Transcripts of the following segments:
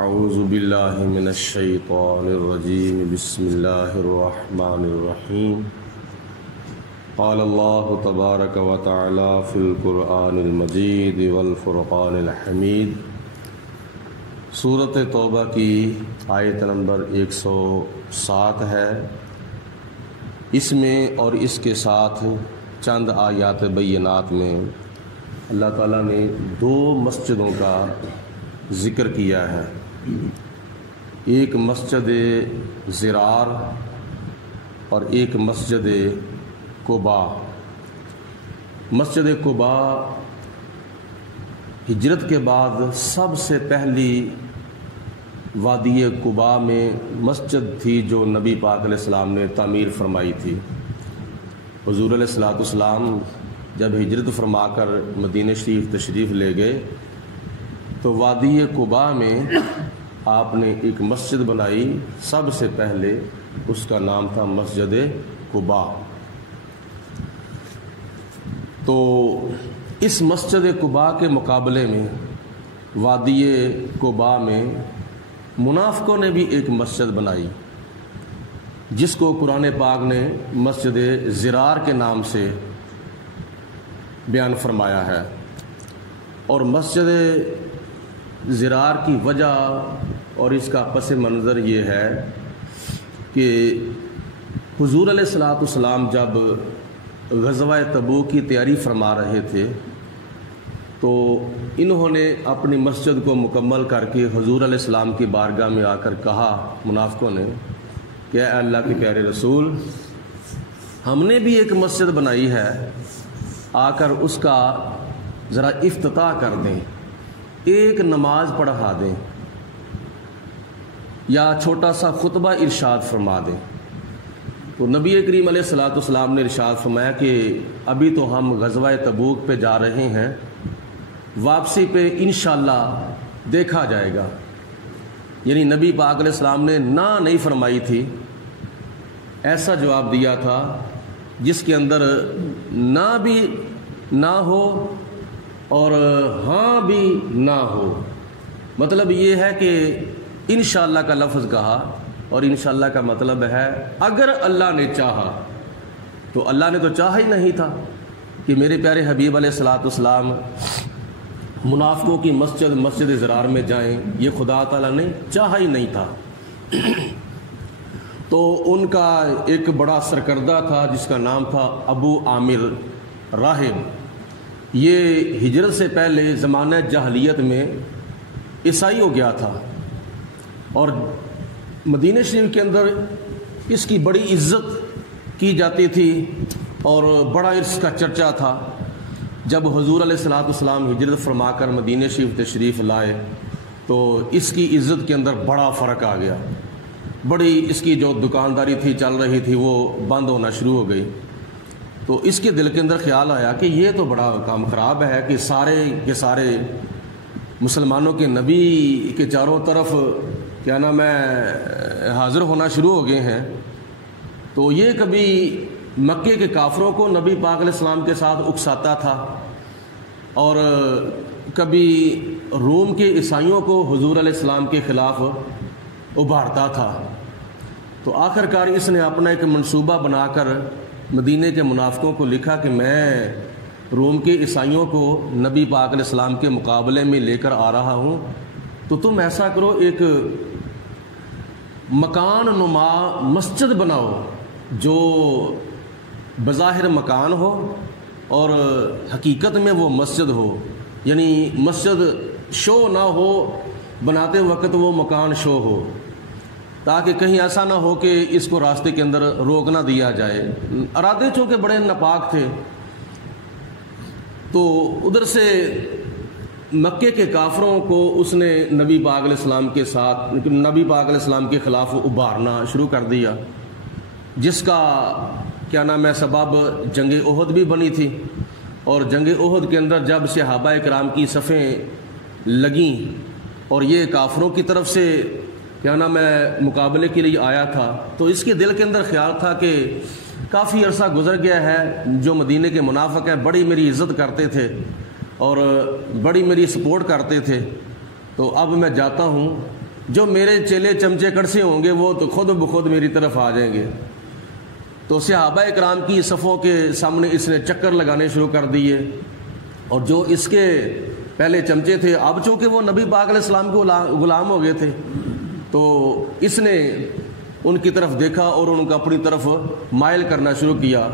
اعوذ باللہ من الشیطان الرجیم بسم اللہ الرحمن الرحیم قال اللہ تبارک و تعالی فی القرآن المجید والفرقان الحمید۔ سورۃ توبہ کی آیت نمبر 107 ہے۔ اس میں اور اس کے ساتھ چند آیات بینات میں اللہ تعالیٰ نے دو مسجدوں کا ذکر کیا ہے، ایک مسجد زرار اور ایک مسجد قباء۔ مسجد قباء ہجرت کے بعد سب سے پہلی وادی قباء میں مسجد تھی جو نبی پاک علیہ السلام نے تعمیر فرمائی تھی۔ حضور علیہ السلام جب ہجرت فرما کر مدینہ شریف تشریف لے گئے تو وادی قباء میں آپ نے ایک مسجد بنائی، سب سے پہلے اس کا نام تھا مسجد قباء۔ تو اس مسجد قباء کے مقابلے میں وادی قباء میں منافقوں نے بھی ایک مسجد بنائی جس کو قرآن پاک نے مسجد زرار کے نام سے بیان فرمایا ہے۔ اور مسجد زرار کی وجہ اور اس کا پس منظر یہ ہے کہ حضور علیہ السلام جب غزوہ تبوک کی تیاری فرما رہے تھے تو انہوں نے اپنی مسجد کو مکمل کر کے حضور علیہ السلام کی بارگاہ میں آ کر کہا، منافقوں نے، کہ اے اللہ کے پیارے رسول، ہم نے بھی ایک مسجد بنائی ہے، آ کر اس کا ذرا افتتاح کر دیں، ایک نماز پڑھا دیں یا چھوٹا سا خطبہ ارشاد فرما دیں۔ تو نبی کریم علیہ السلام نے ارشاد فرمایا کہ ابھی تو ہم غزوہ تبوک پہ جا رہے ہیں، واپسی پہ انشاءاللہ دیکھا جائے گا۔ یعنی نبی پاک علیہ السلام نے نہ نہیں فرمائی تھی، ایسا جواب دیا تھا جس کے اندر نہ بھی نہ ہو اور ہاں بھی نہ ہو۔ مطلب یہ ہے کہ انشاءاللہ کا لفظ کہا، اور انشاءاللہ کا مطلب ہے اگر اللہ نے چاہا۔ تو اللہ نے تو چاہا ہی نہیں تھا کہ میرے پیارے حبیب علیہ السلام منافقوں کی مسجد زرار میں جائیں، یہ خدا تعالیٰ نے چاہا ہی نہیں تھا۔ تو ان کا ایک بڑا سرکردہ تھا جس کا نام تھا ابو عامر راہب۔ یہ ہجرت سے پہلے زمانہ جاہلیت میں عیسائی ہو گیا تھا، اور مدینہ شریف کے اندر اس کی بڑی عزت کی جاتی تھی اور بڑا اس کا چرچا تھا۔ جب حضور علیہ السلام ہجرت فرما کر مدینہ شریف تشریف لائے تو اس کی عزت کے اندر بڑا فرق آ گیا، بڑی اس کی جو دکانداری تھی چل رہی تھی وہ بند ہونا شروع ہو گئی۔ تو اس کے دل کے اندر خیال آیا کہ یہ تو بڑا کام خراب ہے کہ سارے کے سارے مسلمانوں کے نبی کے چاروں طرف کیا نام ہے حاضر ہونا شروع ہو گئے ہیں، تو یہ کبھی مکے کے کافروں کو نبی پاک علیہ السلام کے ساتھ اکساتا تھا اور کبھی روم کے عیسائیوں کو حضور علیہ السلام کے خلاف ابھارتا تھا۔ تو آخر کار اس نے اپنا ایک منصوبہ بنا کر مدینہ کے منافقوں کو لکھا کہ میں روم کے عیسائیوں کو نبی پاک علیہ السلام کے مقابلے میں لے کر آ رہا ہوں، تو تم ایسا کرو، ایک مکان نما مسجد بناؤ جو بظاہر مکان ہو اور حقیقت میں وہ مسجد ہو، یعنی مسجد شو نہ ہو، بناتے وقت وہ مکان شو ہو، تاکہ کہیں ایسا نہ ہو کہ اس کو راستے کے اندر روک نہ دیا جائے۔ ارادے چونکہ بڑے ناپاک تھے، تو ادھر سے مکے کے کافروں کو اس نے نبی پاک علیہ السلام کے ساتھ نبی پاک علیہ السلام کے خلاف ابھارنا شروع کر دیا، جس کا کیا نام ہے سبب جنگ احد بھی بنی تھی۔ اور جنگ احد کے اندر جب صحابہ کرام کی صفیں لگیں اور یہ کافروں کی طرف سے کیا نام ہے مقابلے کے لیے آیا تھا، تو اس کے دل کے اندر خیال تھا کہ کافی عرصہ گزر گیا ہے، جو مدینے کے منافق ہیں بڑی میری عزت کرتے تھے اور بڑی میری سپورٹ کرتے تھے، تو اب میں جاتا ہوں جو میرے چیلے چمچے کڑسے ہوں گے وہ تو خود بخود میری طرف آ جائیں گے۔ تو صحابہ کرام کی صفوں کے سامنے اس نے چکر لگانے شروع کر دیے، اور جو اس کے پہلے چمچے تھے اب چونکہ وہ نبی پاک علیہ السلام کے غلام ہو گئے تھے، تو اس نے ان کی طرف دیکھا اور ان کو اپنی طرف مائل کرنا شروع کیا۔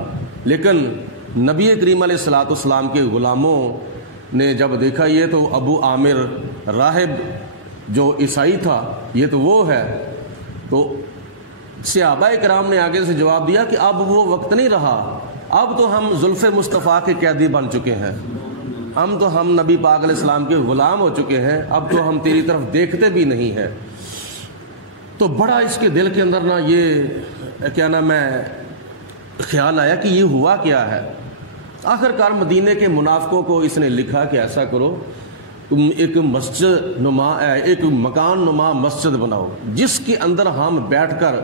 لیکن نبی کریم علیہ الصلوۃ والسلام کے غلاموں نے جب دیکھا یہ تو ابو عامر راہب جو عیسائی تھا یہ تو وہ ہے، تو صحابہ کرام نے آگے سے جواب دیا کہ اب وہ وقت نہیں رہا، اب تو ہم زلف مصطفیٰ کے قیدی بن چکے ہیں، ہم نبی پاک علیہ السلام کے غلام ہو چکے ہیں، اب تو ہم تیری طرف دیکھتے بھی نہیں ہیں۔ تو بڑا اس کے دل کے اندر نا یہ کیا نام ہے خیال آیا کہ یہ ہوا کیا ہے۔ آخرکار مدینے کے منافقوں کو اس نے لکھا کہ ایسا کرو، تم ایک مسجد نما ایک مکان نما مسجد بناؤ جس کے اندر ہم بیٹھ کر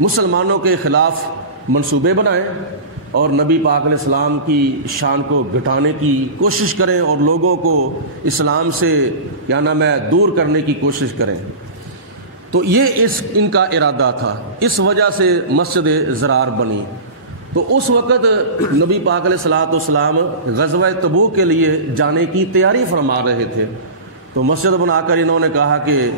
مسلمانوں کے خلاف منصوبے بنائیں اور نبی پاک علیہ السلام کی شان کو گھٹانے کی کوشش کریں اور لوگوں کو اسلام سے کیا نام ہے دور کرنے کی کوشش کریں۔ تو یہ ان کا ارادہ تھا، اس وجہ سے مسجد زرار بنی۔ تو اس وقت نبی پاک علیہ الصلوۃ والسلام غزوہ تبوک کے لیے جانے کی تیاری فرما رہے تھے، تو مسجد بنا کر انہوں نے کہا کہ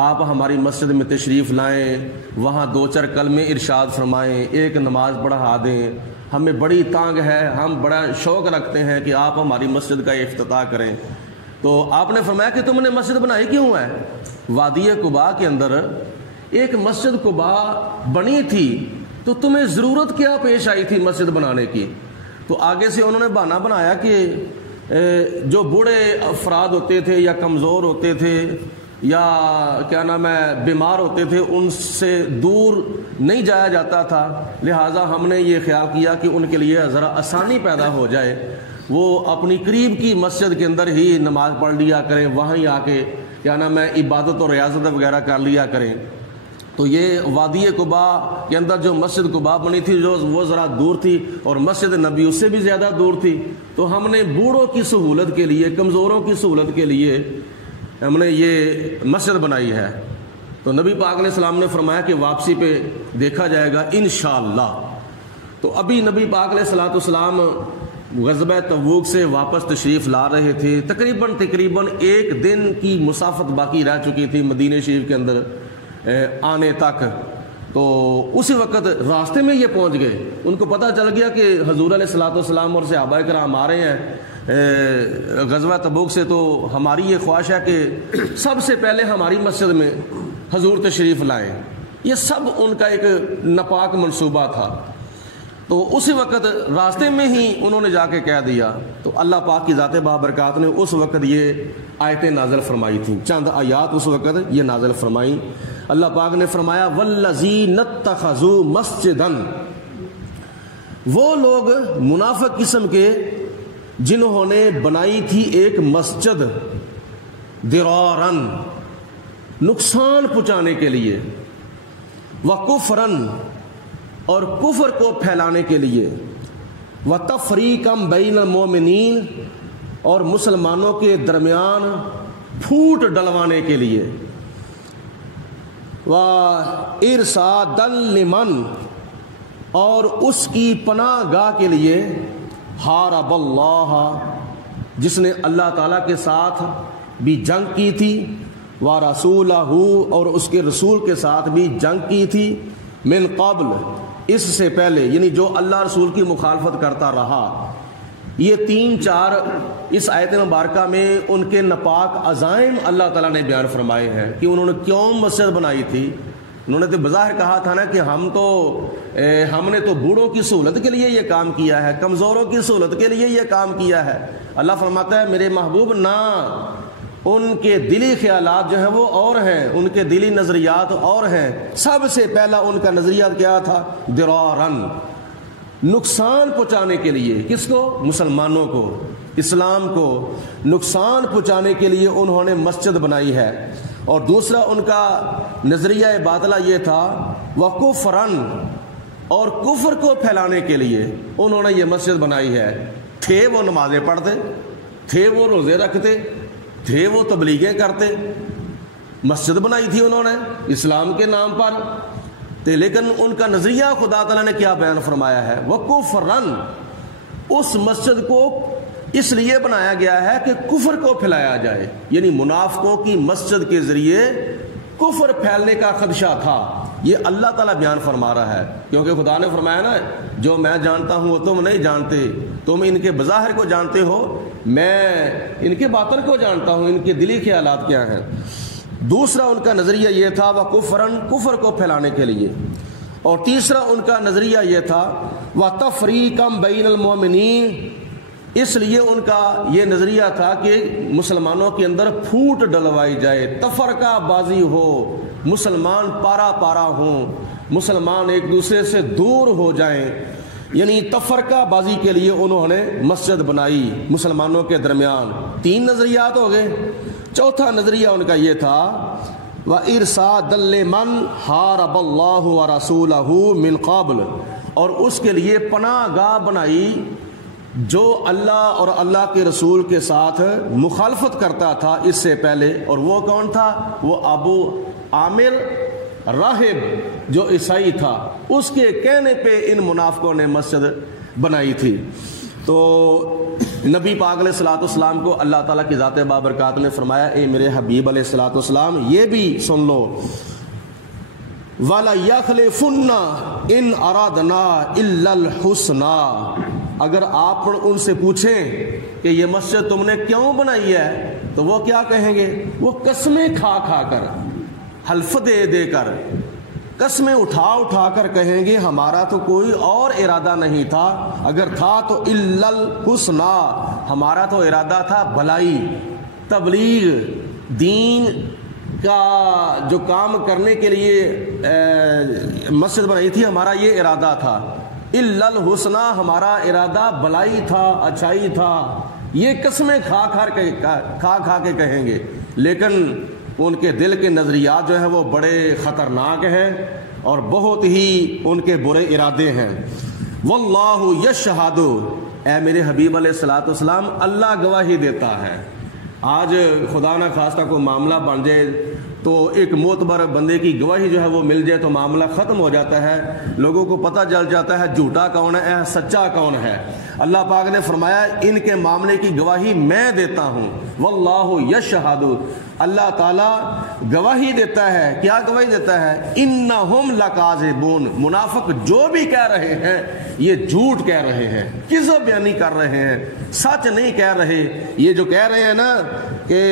آپ ہماری مسجد میں تشریف لائیں، وہاں 2-4 کلمے ارشاد فرمائیں، ایک نماز پڑھا دیں، ہمیں بڑی تانگ ہے، ہم بڑا شوق رکھتے ہیں کہ آپ ہماری مسجد کا افتتاح کریں۔ تو آپ نے فرمایا کہ تم نے مسجد بنائی کیوں ہے؟ وادی قباء کے اندر ایک مسجد قباء بنی تھی، تو تمہیں ضرورت کیا پیش آئی تھی مسجد بنانے کی؟ تو آگے سے انہوں نے بہانہ بنایا کہ جو بوڑھے افراد ہوتے تھے یا کمزور ہوتے تھے یا کیا نام ہے بیمار ہوتے تھے، ان سے دور نہیں جایا جاتا تھا، لہٰذا ہم نے یہ خیال کیا کہ ان کے لیے ذرا آسانی پیدا ہو جائے، وہ اپنی قریب کی مسجد کے اندر ہی نماز پڑھ لیا کریں، وہیں آ کے کیا نام ہے عبادت اور ریاضت وغیرہ کر لیا کریں۔ تو یہ وادی قباء کے اندر جو مسجد قباء بنی تھی جو وہ ذرا دور تھی اور مسجد نبی اس سے بھی زیادہ دور تھی، تو ہم نے بوڑھوں کی سہولت کے لیے، کمزوروں کی سہولت کے لیے ہم نے یہ مسجد بنائی ہے۔ تو نبی پاک علیہ السلام نے فرمایا کہ واپسی پہ دیکھا جائے گا انشاءاللہ۔ تو ابھی نبی پاک علیہ الصلوۃ والسلام غزوہ تبوک سے واپس تشریف لا رہے تھے، تقریباً 1 دن کی مسافت باقی رہ چکی تھی مدینہ شریف کے اندر آنے تک۔ تو اسی وقت راستے میں یہ پہنچ گئے، ان کو پتہ چل گیا کہ حضور علیہ الصلوۃ والسلام اور صحابہ کرام آ رہے ہیں غزوہ تبوک سے، تو ہماری یہ خواہش ہے کہ سب سے پہلے ہماری مسجد میں حضور تشریف لائیں۔ یہ سب ان کا ایک ناپاک منصوبہ تھا۔ تو اسی وقت راستے میں ہی انہوں نے جا کے کہہ دیا، تو اللہ پاک کی ذات بابرکات نے اس وقت یہ آیتیں نازل فرمائی تھیں، چند آیات اس وقت یہ نازل فرمائیں۔ اللہ پاک نے فرمایا وَالَّذِينَ اتَّخَذُوا مَسْجِدًا، وہ لوگ منافق قسم کے جنہوں نے بنائی تھی ایک مسجد درارن، نقصان پہنچانے کے لیے، وَكُفْرًا، اور کفر کو پھیلانے کے لیے، وَتَفْرِيقًا بَيْنَ الْمُؤْمِنِينَ، اور مسلمانوں کے درمیان پھوٹ ڈلوانے کے لیے، وَإِرْصَادًا لِمَنْ، اور اس کی پناہ گاہ کے لیے، حارب اللہ، جس نے اللہ تعالیٰ کے ساتھ بھی جنگ کی تھی، وَرَسُولَهُ، اور اس کے رسول کے ساتھ بھی جنگ کی تھی، من قبل، اس سے پہلے، یعنی جو اللہ رسول کی مخالفت کرتا رہا۔ یہ 3-4 اس آیت مبارکہ میں ان کے ناپاک عزائم اللہ تعالیٰ نے بیان فرمائے ہیں کہ انہوں نے کیوں مسجد بنائی تھی۔ انہوں نے تو بظاہر کہا تھا نا کہ ہم نے تو بوڑھوں کی سہولت کے لیے یہ کام کیا ہے، کمزوروں کی سہولت کے لیے یہ کام کیا ہے۔ اللہ فرماتا ہے میرے محبوب نہ، ان کے دلی خیالات جو ہیں وہ اور ہیں، ان کے دلی نظریات اور ہیں۔ سب سے پہلا ان کا نظریہ کیا تھا؟ درارن، نقصان پہنچانے کے لیے۔ کس کو؟ مسلمانوں کو، اسلام کو نقصان پہنچانے کے لیے انہوں نے مسجد بنائی ہے۔ اور دوسرا ان کا نظریہ باطلہ یہ تھا وَكُفْرًا، اور کفر کو پھیلانے کے لیے انہوں نے یہ مسجد بنائی ہے۔ تھے وہ نمازیں پڑھتے، تھے وہ روزے رکھتے، تھے وہ تبلیغیں کرتے، مسجد بنائی تھی انہوں نے اسلام کے نام پر، لیکن ان کا نظریہ خدا تعالیٰ نے کیا بیان فرمایا ہے؟ وَكُفْرًا، اس مسجد کو اس لیے بنایا گیا ہے کہ کفر کو پھیلایا جائے، یعنی منافقوں کی مسجد کے ذریعے کفر پھیلنے کا خدشہ تھا۔ یہ اللہ تعالیٰ بیان فرما رہا ہے، کیونکہ خدا نے فرمایا نا جو میں جانتا ہوں وہ تم نہیں جانتے، تم ان کے بظاہر کو جانتے ہو، میں ان کے باطن کو جانتا ہوں، ان کے دلی خیالات کیا ہیں۔ دوسرا ان کا نظریہ یہ تھا وَكُفْرًا، کفر کو پھیلانے کے لیے، اور تیسرا ان کا نظریہ یہ تھا وَتَفْرِيقًا بَيْنَ الْمُؤْمِنِينَ، اس لیے ان کا یہ نظریہ تھا کہ مسلمانوں کے اندر پھوٹ ڈلوائی جائے، تفرقہ بازی ہو، مسلمان پارا پارا ہوں، مسلمان ایک دوسرے سے دور ہو جائیں، یعنی تفرقہ بازی کے لیے انہوں نے مسجد بنائی مسلمانوں کے درمیان۔ تین نظریات ہو گئے۔ چوتھا نظریہ ان کا یہ تھا وَإِرْصَادًا لِمَنْ حَارَبَ اللَّهُ وَرَسُولَهُ مِنْ قَبْلُ، اور اس کے لیے پناہ گاہ بنائی جو اللہ اور اللہ کے رسول کے ساتھ مخالفت کرتا تھا اس سے پہلے، اور وہ کون تھا؟ وہ ابو عامر راہب جو عیسائی تھا، اس کے کہنے پہ ان منافقوں نے مسجد بنائی تھی۔ تو نبی پاک علیہ الصلوۃ والسلام کو اللہ تعالیٰ کی ذات بابرکات نے فرمایا اے میرے حبیب علیہ الصلوۃ والسلام یہ بھی سن لو، وَلَا يَخْلِفُنَّ إِنْ أَرَادْنَا إِلَّا الْحُسْنَى، اگر آپ ان سے پوچھیں کہ یہ مسجد تم نے کیوں بنائی ہے تو وہ کیا کہیں گے؟ وہ قسمیں کھا کھا کر، حلف دے دے کر، قسمیں اٹھا اٹھا کر کہیں گے ہمارا تو کوئی اور ارادہ نہیں تھا، اگر تھا تو الا الحسنى، ہمارا تو ارادہ تھا بھلائی، تبلیغ، دین کا جو کام کرنے کے لیے مسجد بنائی تھی، ہمارا یہ ارادہ تھا، الا الحسنى، ہمارا ارادہ بھلائی تھا، اچھائی تھا، یہ قسمیں کھا کھا کے کہیں گے، لیکن ان کے دل کے نظریات جو ہیں وہ بڑے خطرناک ہیں اور بہت ہی ان کے برے ارادے ہیں۔ واللہ یشہد، اے میرے حبیب علیہ الصلوۃ والسلام اللہ گواہی دیتا ہے۔ آج خدا نہ خواستہ کوئی معاملہ بن جائے تو ایک معتبر بندے کی گواہی جو ہے وہ مل جائے تو معاملہ ختم ہو جاتا ہے، لوگوں کو پتہ چل جاتا ہے جھوٹا کون ہے سچا کون ہے۔ اللہ پاک نے فرمایا ان کے معاملے کی گواہی میں دیتا ہوں، واللہ یشہد، اللہ تعالیٰ گواہی دیتا ہے۔ کیا گواہی دیتا ہے؟ انہم لکاذبون، منافق جو بھی کہہ رہے ہیں یہ جھوٹ کہہ رہے ہیں، کذب بیانی کر رہے ہیں، سچ نہیں کہہ رہے۔ یہ جو کہہ رہے ہیں نا کہ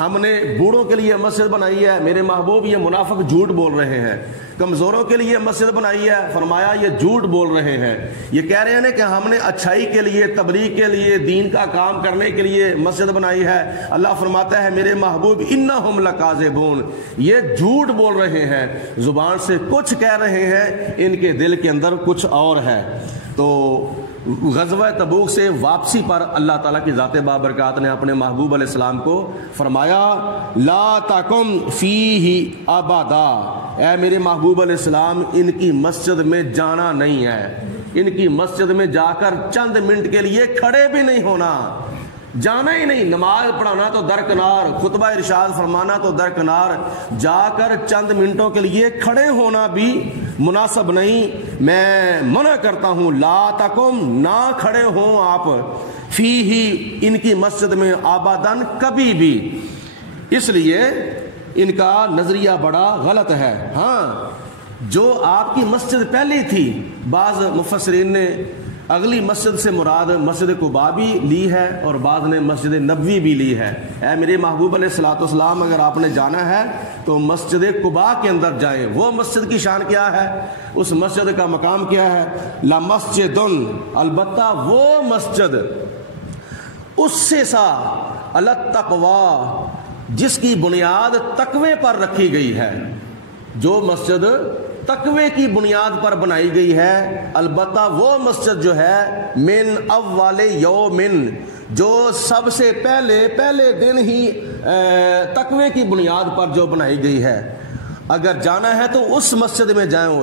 ہم نے بوڑھوں کے لیے مسجد بنائی ہے، میرے محبوب یہ منافق جھوٹ بول رہے ہیں۔ کمزوروں کے لیے مسجد بنائی ہے، فرمایا یہ جھوٹ بول رہے ہیں۔ یہ کہہ رہے ہیں کہ ہم نے اچھائی کے لیے، تبلیغ کے لیے، دین کا کام کرنے کے لیے مسجد بنائی ہے، اللہ فرماتا ہے میرے محبوب انہم لکاذبون، یہ جھوٹ بول رہے ہیں، زبان سے کچھ کہہ رہے ہیں، ان کے دل کے اندر کچھ اور ہے۔ تو غزوہ تبوک سے واپسی پر اللہ تعالیٰ کی ذات بابرکات نے اپنے محبوب علیہ السلام کو فرمایا لا تقم فیہ ابدا، اے میرے محبوب علیہ السلام ان کی مسجد میں جانا نہیں ہے، ان کی مسجد میں جا کر چند منٹ کے لیے کھڑے بھی نہیں ہونا، جانا ہی نہیں۔ نماز پڑھانا تو درکنار، خطبہ ارشاد فرمانا تو درکنار، جا کر چند منٹوں کے لیے کھڑے ہونا بھی مناسب نہیں، میں منع کرتا ہوں۔ لا تقم، نہ کھڑے ہوں آپ، فیہ، ان کی مسجد میں، آبادن، کبھی بھی۔ اس لیے ان کا نظریہ بڑا غلط ہے۔ ہاں جو آپ کی مسجد پہلی تھی، بعض مفسرین نے اگلی مسجد سے مراد مسجد قباء بھی لی ہے اور بعض نے مسجد نبوی بھی لی ہے۔ اے میرے محبوب علیہ الصلوۃ والسلام اگر آپ نے جانا ہے تو مسجد قباء کے اندر جائیں۔ وہ مسجد کی شان کیا ہے؟ اس مسجد کا مقام کیا ہے؟ لمسجد، البتہ وہ مسجد اسسا علی التقوی، جس کی بنیاد تقوی پر رکھی گئی ہے، جو مسجد تقوی کی بنیاد پر بنائی گئی ہے، البتہ وہ مسجد جو ہے من اول یومن، جو سب سے پہلے دن ہی تقوی کی بنیاد پر جو بنائی گئی ہے۔ اگر جانا ہے تو اس مسجد میں جاؤ،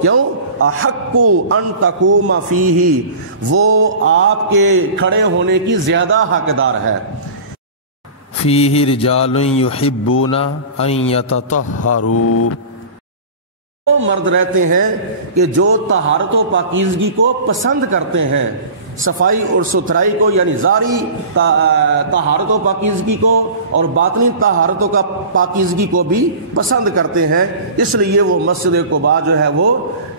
کیوں؟ احق ان تقوم فیہ، وہ آپ کے کھڑے ہونے کی زیادہ حقدار ہے۔ فیہ رجال یحبون ان یتطہروا، وہ مرد رہتے ہیں کہ جو طہارت و پاکیزگی کو پسند کرتے ہیں، صفائی اور ستھرائی کو، یعنی ظاہری طہارت و پاکیزگی کو اور باطنی طہارت و پاکیزگی کو بھی پسند کرتے ہیں، اس لیے وہ مسجد قباء جو ہے وہ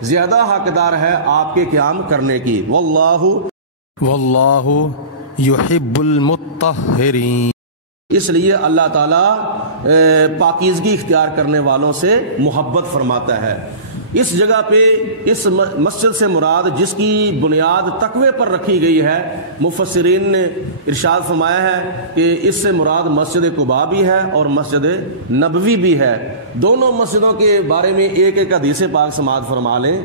زیادہ حقدار ہے آپ کے قیام کرنے کی۔ واللہ یحب المطہرین، اس لیے اللہ تعالیٰ پاکیزگی اختیار کرنے والوں سے محبت فرماتا ہے۔ اس جگہ پہ اس مسجد سے مراد جس کی بنیاد تقوی پر رکھی گئی ہے، مفسرین نے ارشاد فرمایا ہے کہ اس سے مراد مسجد قباء بھی ہے اور مسجد نبوی بھی ہے۔ دونوں مسجدوں کے بارے میں ایک ایک حدیث پاک سماعت فرما لیں۔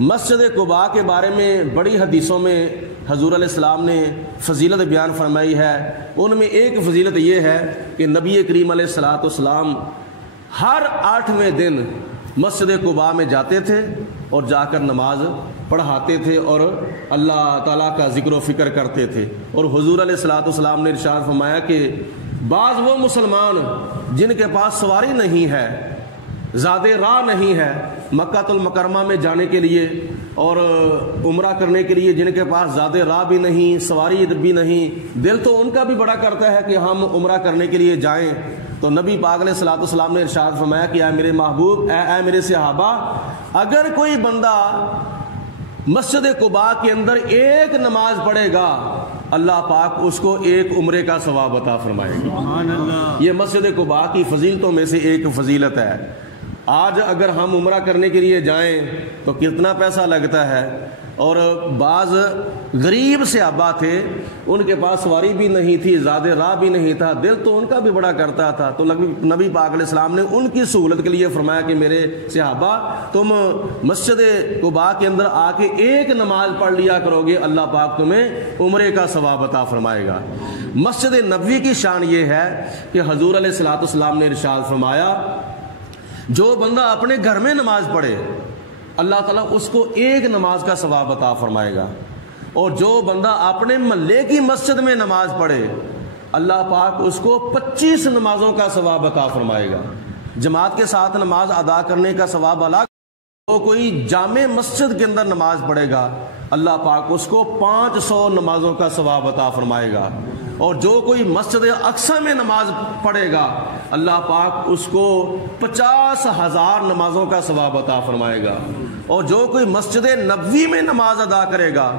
مسجد قباء کے بارے میں بڑی حدیثوں میں حضور علیہ السلام نے فضیلت بیان فرمائی ہے۔ ان میں ایک فضیلت یہ ہے کہ نبی کریم علیہ السلام ہر 8ویں دن مسجد قباء میں جاتے تھے اور جا کر نماز پڑھاتے تھے اور اللہ تعالیٰ کا ذکر و فکر کرتے تھے۔ اور حضور علیہ السلام نے ارشاد فرمایا کہ بعض وہ مسلمان جن کے پاس سواری نہیں ہے، زیادہ راہ نہیں ہے مکہ المکرمہ میں جانے کے لیے اور عمرہ کرنے کے لیے، جن کے پاس زیادہ راہ بھی نہیں، سواری بھی نہیں، دل تو ان کا بھی بڑا کرتا ہے کہ ہم عمرہ کرنے کے لیے جائیں، تو نبی پاک علیہ السلام نے ارشاد فرمایا کہ اے میرے محبوب، اے میرے صحابہ، اگر کوئی بندہ مسجد قباء کے اندر ایک نماز پڑھے گا، اللہ پاک اس کو ایک عمرے کا ثواب عطا فرمائے گا۔ سبحان اللہ۔ یہ مسجد قباء کی فضیلتوں میں سے ایک فضیلت ہے۔ آج اگر ہم عمرہ کرنے کے لیے جائیں تو کتنا پیسہ لگتا ہے، اور بعض غریب صحابہ تھے، ان کے پاس سواری بھی نہیں تھی، زیادہ راہ بھی نہیں تھا، دل تو ان کا بھی بڑا کرتا تھا، تو نبی پاک علیہ السلام نے ان کی سہولت کے لیے فرمایا کہ میرے صحابہ تم مسجد قباء کے اندر آ کے ایک نماز پڑھ لیا کرو گے، اللہ پاک تمہیں عمرے کا ثواب عطا فرمائے گا۔ مسجد نبوی کی شان یہ ہے کہ حضور علیہ السلام نے ارشاد فرمایا جو بندہ اپنے گھر میں نماز پڑھے اللہ تعالیٰ اس کو ایک نماز کا ثواب عطا فرمائے گا، اور جو بندہ اپنے محلے کی مسجد میں نماز پڑھے اللہ پاک اس کو 25 نمازوں کا ثواب عطا فرمائے گا۔ جماعت کے ساتھ نماز ادا کرنے کا ثواب الگ، جو کوئی جامع مسجد کے اندر نماز پڑھے گا اللہ پاک اس کو 500 نمازوں کا ثواب عطا فرمائے گا، اور جو کوئی مسجد اقصی میں نماز پڑھے گا اللہ پاک اس کو 50,000 نمازوں کا ثواب عطا فرمائے گا، اور جو کوئی مسجد نبوی میں نماز ادا کرے گا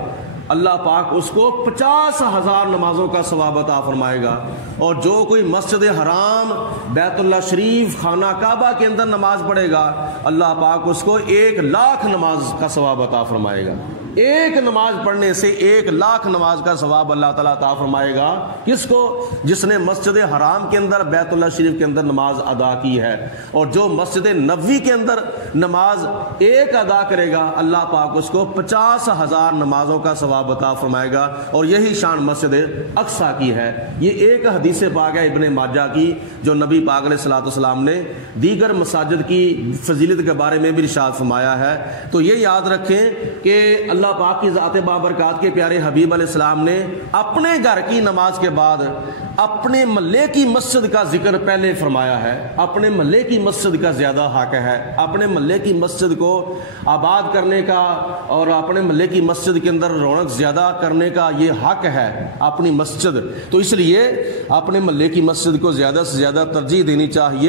اللہ پاک اس کو 50,000 نمازوں کا ثواب عطا فرمائے گا، اور جو کوئی مسجد حرام بیت اللہ شریف خانہ کعبہ کے اندر نماز پڑھے گا اللہ پاک اس کو 1,00,000 نماز کا ثواب عطا فرمائے گا۔ ایک نماز پڑھنے سے 1,00,000 نماز کا ثواب اللہ تعالیٰ عطا فرمائے گا، کس کو؟ جس نے مسجد حرام کے اندر بیت اللہ شریف کے اندر نماز ادا کی ہے، اور جو مسجد نبوی کے اندر نماز ایک ادا کرے گا اللہ پاک اس کو 50,000 نمازوں کا ثواب عطا فرمائے گا، اور یہی شان مسجد اقصی کی ہے۔ یہ ایک حدیث پاک ہے ابن ماجہ کی جو نبی پاک علیہ السلام نے دیگر مساجد کی فضیلت کے بارے میں بھی ارشاد فرمایا ہے۔ تو یہ یاد رکھیں کہ اللہ پاک کی ذات بابرکات کے پیارے حبیب علیہ السلام نے اپنے گھر کی نماز کے بعد اپنے محلے کی مسجد کا ذکر پہلے فرمایا ہے۔ اپنے محلے کی مسجد کا زیادہ حق ہے، اپنے محلے کی مسجد کو آباد کرنے کا اور اپنے محلے کی مسجد کے اندر رونق زیادہ کرنے کا یہ حق ہے اپنی مسجد، تو اس لیے اپنے محلے کی مسجد کو زیادہ سے زیادہ ترجیح دینی چاہیے۔